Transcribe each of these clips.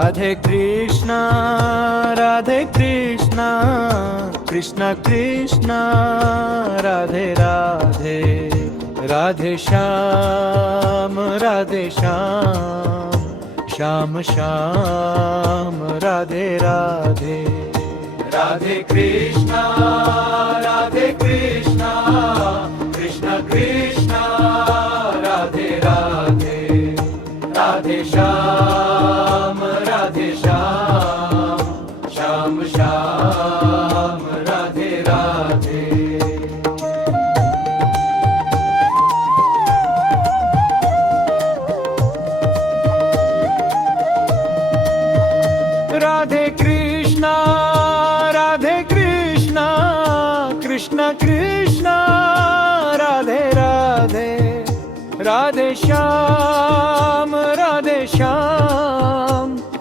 Radhe Krishna Krishna Krishna Radhe Radhe Radhe Shyam Shyam Shyam Radhe Radhe Radhe Krishna Krishna Krishna Radhe Radhe Radhe Shyam Shyam Shyam Radhe Radhe Radhe Krishna Krishna Krishna Radhe Radhe Radhe Shyam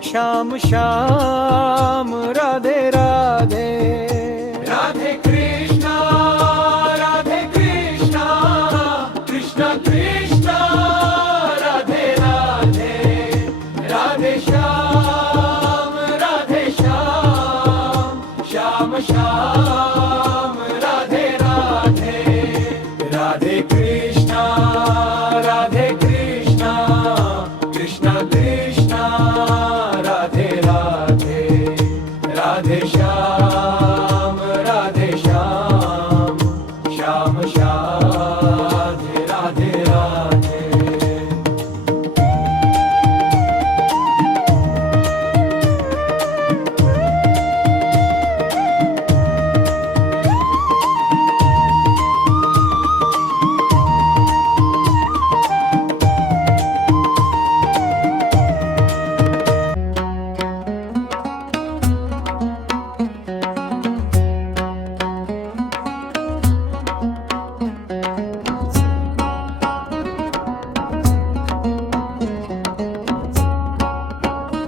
Shyam Shyam Radhe Radhe Radhe Krishna Krishna Krishna Radhe Radhe Radhe Shyam Shyam Shyam Radhe Radhe Radhe Krishna Krishna Krishna Radhe Radhe Radhe Shyam Shyam Shyam Radhe Radhe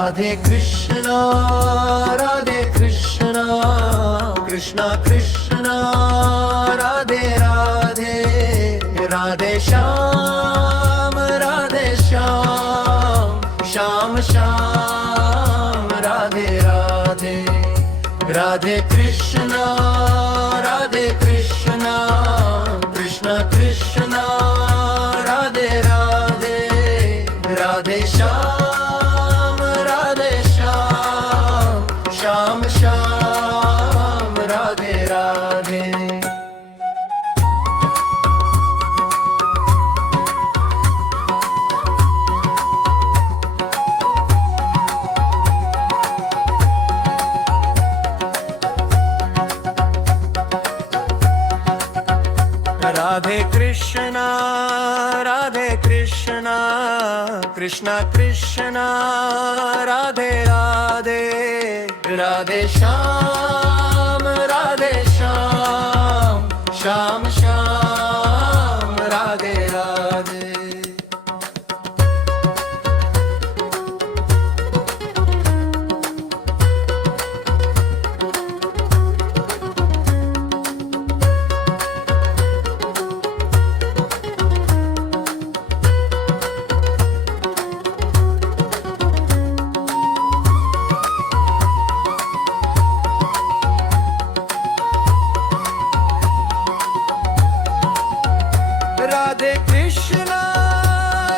Radhe Krishna Krishna Krishna Radhe Radhe Radhe Shyam Shyam Shyam Radhe Radhe Radhe Krishna Krishna Krishna Radhe Radhe Radhe Shyam Shyam Shyam Radhe Radhe Radhe Krishna Krishna Krishna Radhe Radhe Radhe Shyam Shyam Shyam Radhe Radhe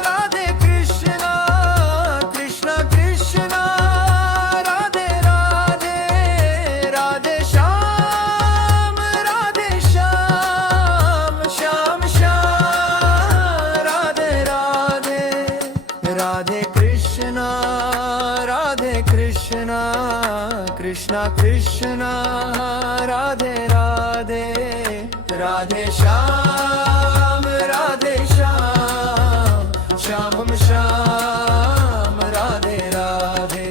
Radhe Krishna Krishna Krishna Radhe Radhe Radhe Shyam Shyam Shyam Radhe Radhe Radhe Krishna Krishna Krishna Radhe Radhe Radhe Shyam Shyam Shyam Radhe Radhe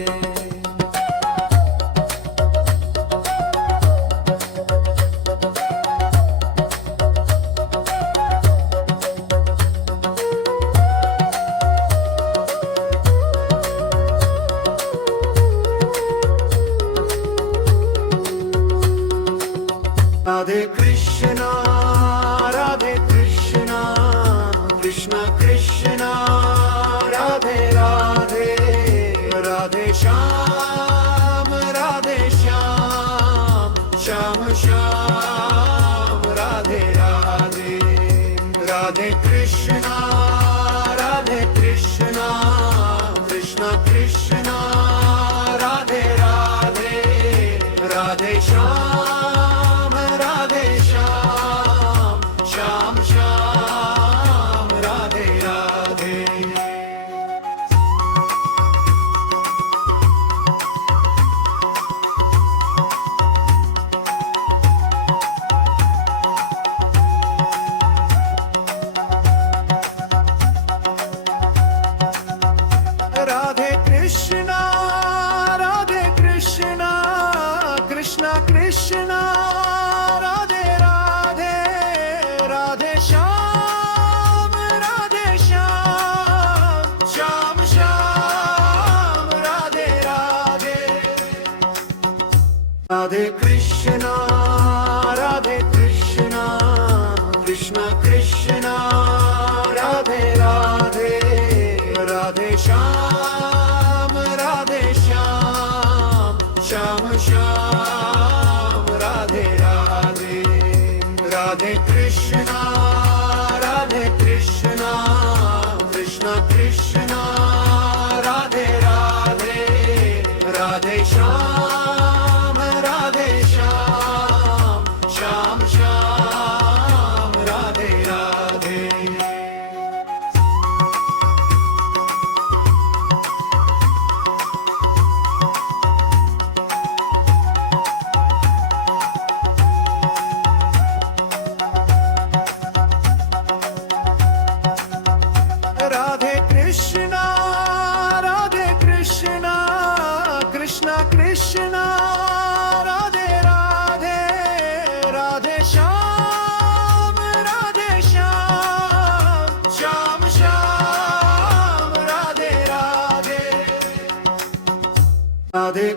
Radhe Krishna Krishna Krishna Radhe Radhe Radhe Shyam Radhe Shyam Shyam Shyam Radhe Radhe Radhe Krishna Krishna Krishna Radhe Radhe Radhe Shyam Shyam Shyam Radhe Radhe Radhe Krishna Krishna Krishna Radhe Radhe Radhe Shyam Shyam Shyam Radhe Radhe Radhe Krishna Krishna Krishna Radhe Radhe Radhe Shyam Shyam Shyam Radhe Radhe Radhe Krishna Krishna Krishna Radhe Radhe Radhe Shyam Shyam Shyam Radhe Radhe Radhe Krishna Krishna Krishna Radhe Radhe Radhe Shyam Shyam Shyam Radhe Radhe Radhe